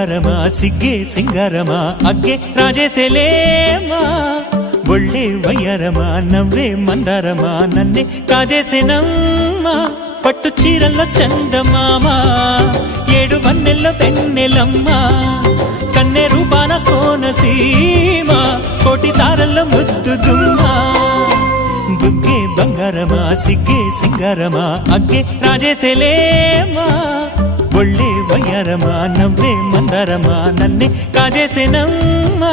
బంగారమా సిగ్గే సింగారమా అగ్గే రాజేసేలేమా ఒళ్ళే వయ్యారమా నవ్వే మందారమా నన్నే కాజేసేనమ్మా పట్టు చీరల్లో చందమామా ఏడు వన్నెల్లో వెన్నెలమ్మా కన్నె రూపాన కోనసీమ కోటి తారల్లో ముద్దుదుమ్మా బుగ్గే బంగారమా సిగ్గే సింగారమా అగ్గే రాజేసేలేమా ఒళ్ళే వయ్యారమా నవ్వే మందారమా నన్నే కాజేసేనమ్మా